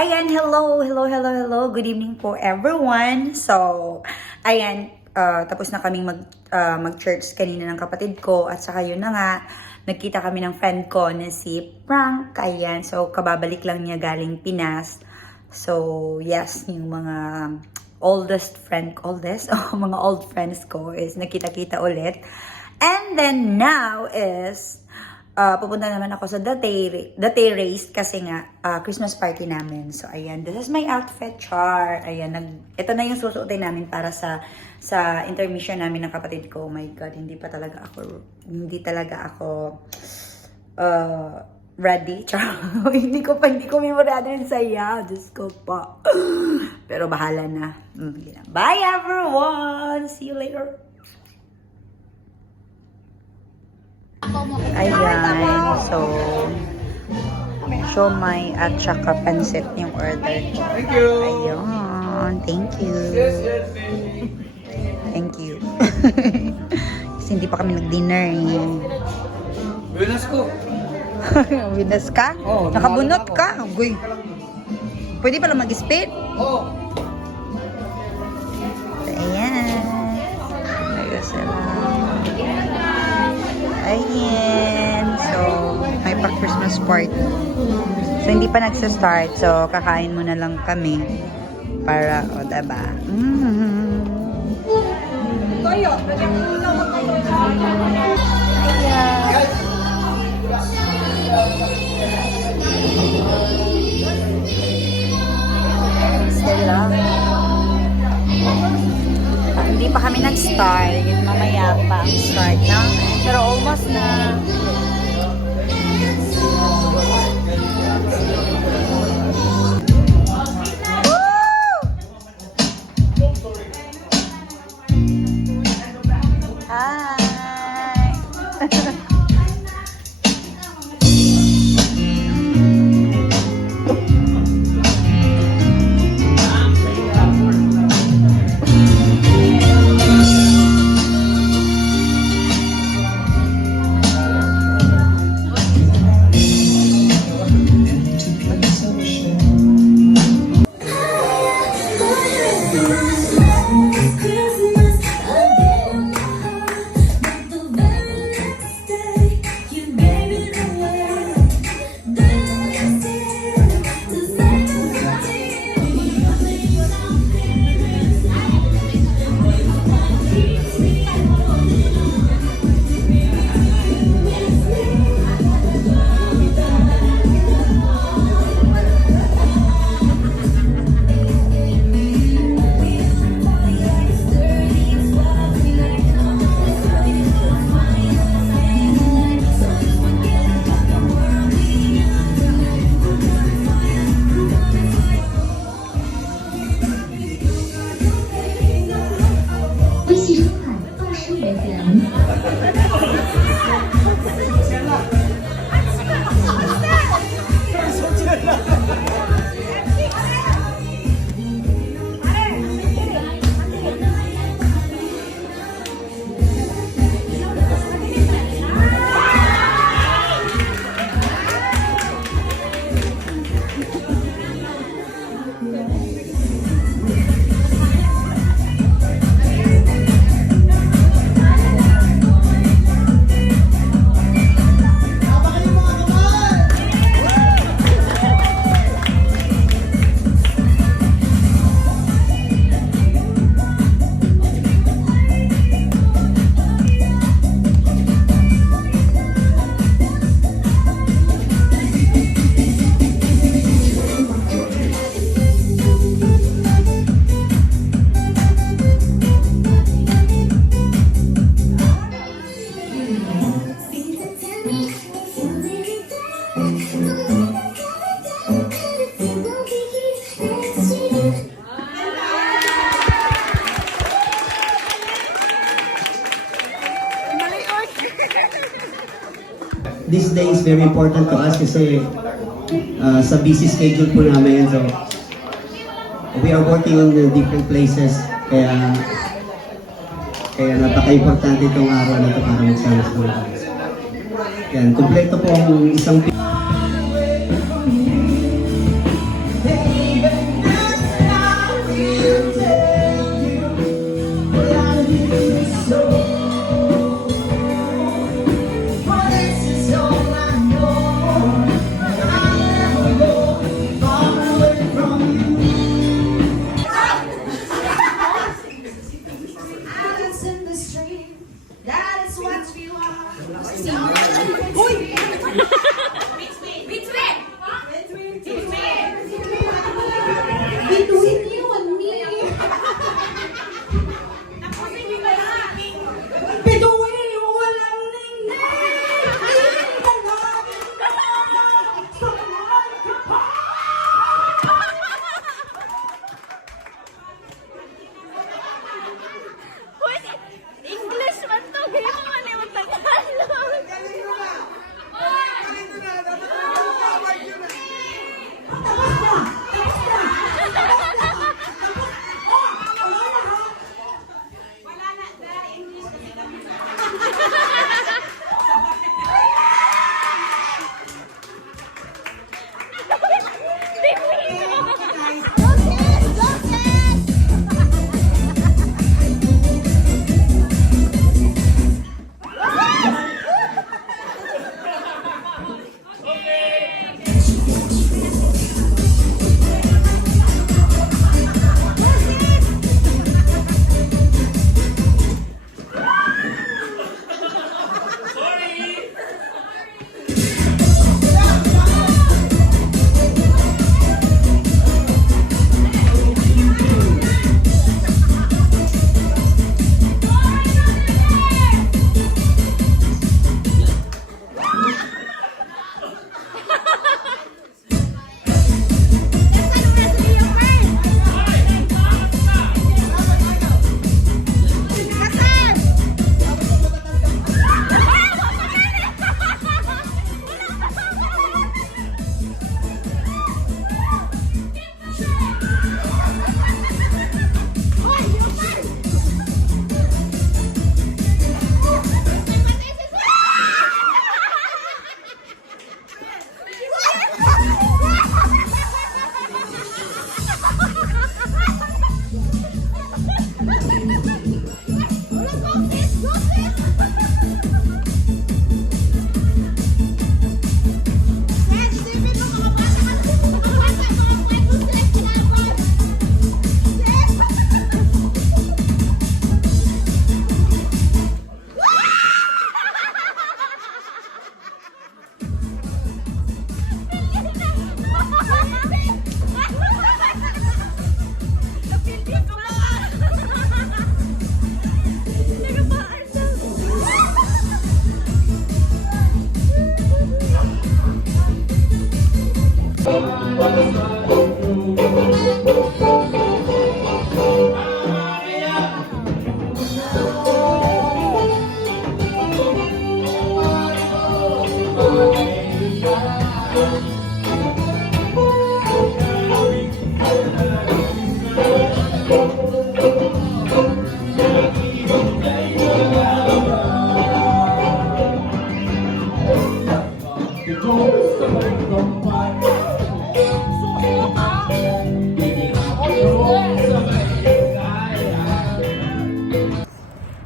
Ayan, hello. Good evening po everyone. So, ayan, tapos na kaming mag-church kanina ng kapatid ko at saka yun na nga, nagkita kami ng friend ko na si Frank. Ayan, so kababalik lang niya galing Pinas. So, yes, yung mga mga old friends ko is nakita-kita ulit. And then now is pupunta naman ako sa The Terrace kasi nga Christmas party namin. So ayan, this is my outfit chart. Ayan, ito na yung susuotin namin para sa intermission namin ng kapatid ko. Oh my god, hindi talaga ako ready. hindi ko memorado yung saya. Diyos ko pa. Pero bahala na. Bye everyone! See you later! Ayan, so siomai at saka pansit yung order ko. Thank you. Ayun, thank you. Thank you. Kasi hindi pa kami nag-dinner. Buenas ko. Winas ka? Oo, Nakabunot nakabunot ka? Uy. Pwede pala mag-spit? Oo. Ayan. Ayos sila. Ayan. So, may pa-Christmas party. So, hindi pa nagsa-start. So, kakain muna lang kami. Para, o, diba? Toyo, lagyan mo muna ako kayo. Ayan. Sila. Hindi pa kami nag-start. Mamaya pa ang start na. Pero almost na. Hi! This day is very important to us kasi sa busy schedule po namin. So, we are working on the different places. Kaya napaka-importante itong araw na ito para magsama-sama. Yan, kompleto po ang isang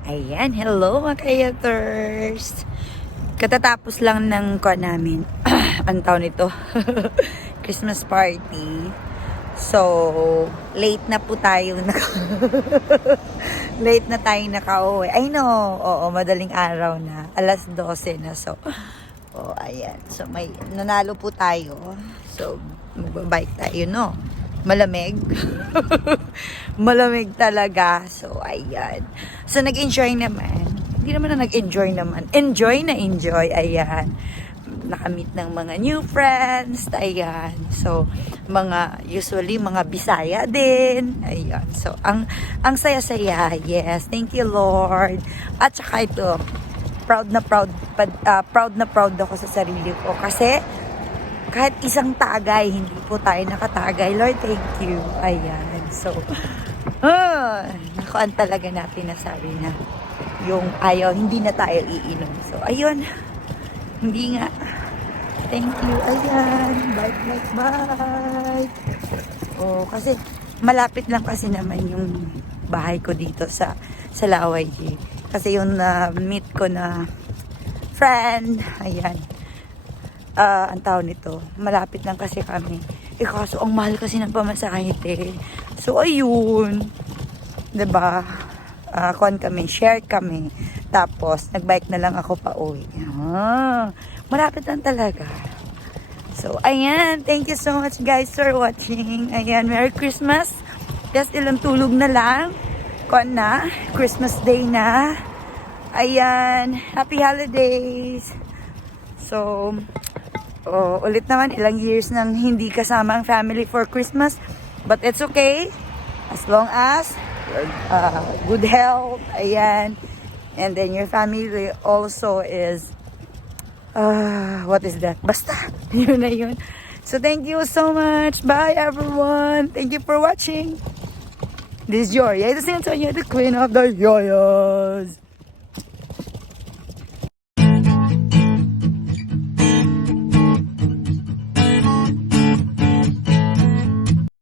Ayan, hello mga kayaters! Katatapos lang ng kuha namin. Ang taon nito. Christmas party. So, late na po tayo late na tayong nakauwi. I know, oo, madaling araw na. Alas 12 na. So, oh, ayan. So, may nanalo po tayo. So, magbabike tayo, no? Malamig. Malamig talaga. So, ayan. So, nag-enjoy naman. Hindi naman na nag-enjoy naman. Enjoy na enjoy. Ayan. Nakamit ng mga new friends. Ayan. So, usually, mga Bisaya din. Ayan. So, ang saya-saya. Yes. Thank you, Lord. At saka ito, proud na proud ako sa sarili ko. Kasi, kahit isang tagay, hindi po tayo nakatagay. Lord, thank you. Ayan. So, nakuan talaga natin na sabi na yung ayaw, hindi na tayo iinom. So, ayun. Hindi nga. Thank you. Ayan. Bye. Oh, kasi malapit lang kasi naman yung bahay ko dito sa Laway G. Kasi yung meet ko na friend, ayan. Ang tawag nito, malapit lang kasi kami. Kaso ang mahal kasi ng pamasahe. So, ayun. Diba? Share kami. Tapos, nagbike na lang ako pa uwi. Malapit lang talaga. So, ayan. Thank you so much guys for watching. Ayan, Merry Christmas. Just ilang tulog na lang. Christmas Day na. Ayan. Happy Holidays. So, ulit naman, ilang years nang hindi kasama ang family for Christmas. But it's okay. As long as good health. Ayan. And then your family also is, what is that? Basta. Yun na yun. So, thank you so much. Bye, everyone. Thank you for watching. This is Yoria, the Queen of the Yoyos.